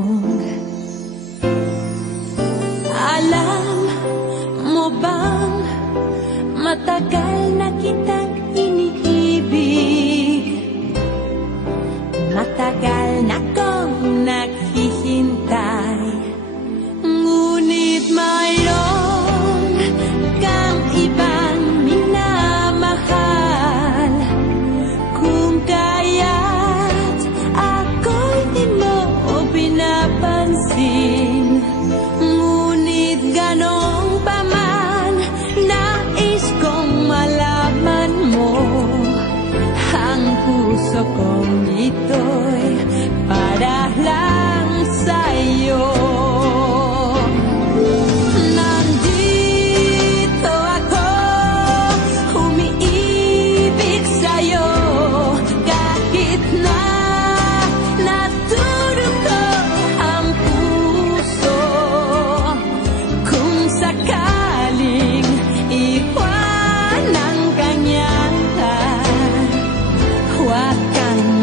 nagtanong Alam mo bang matagal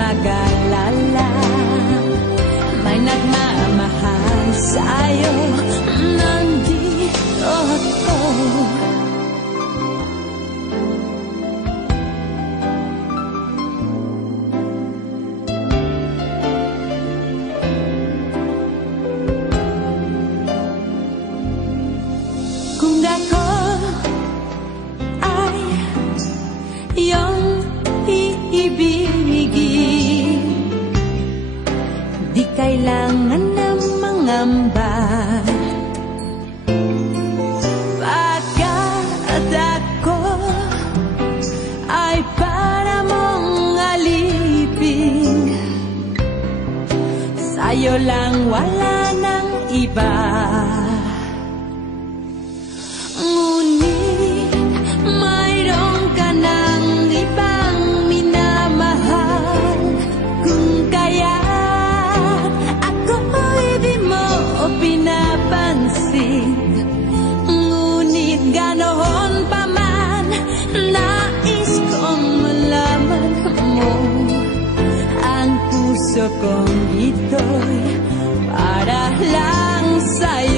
mag-alala May nagmamahal sa'yo. Nandito ako mangamba Pagkat ako ay para mong alipin. Sa'yo lang wala nang iba ganoon pa man Nais kong malaman mo Ang puso kong ito para lang sa'yo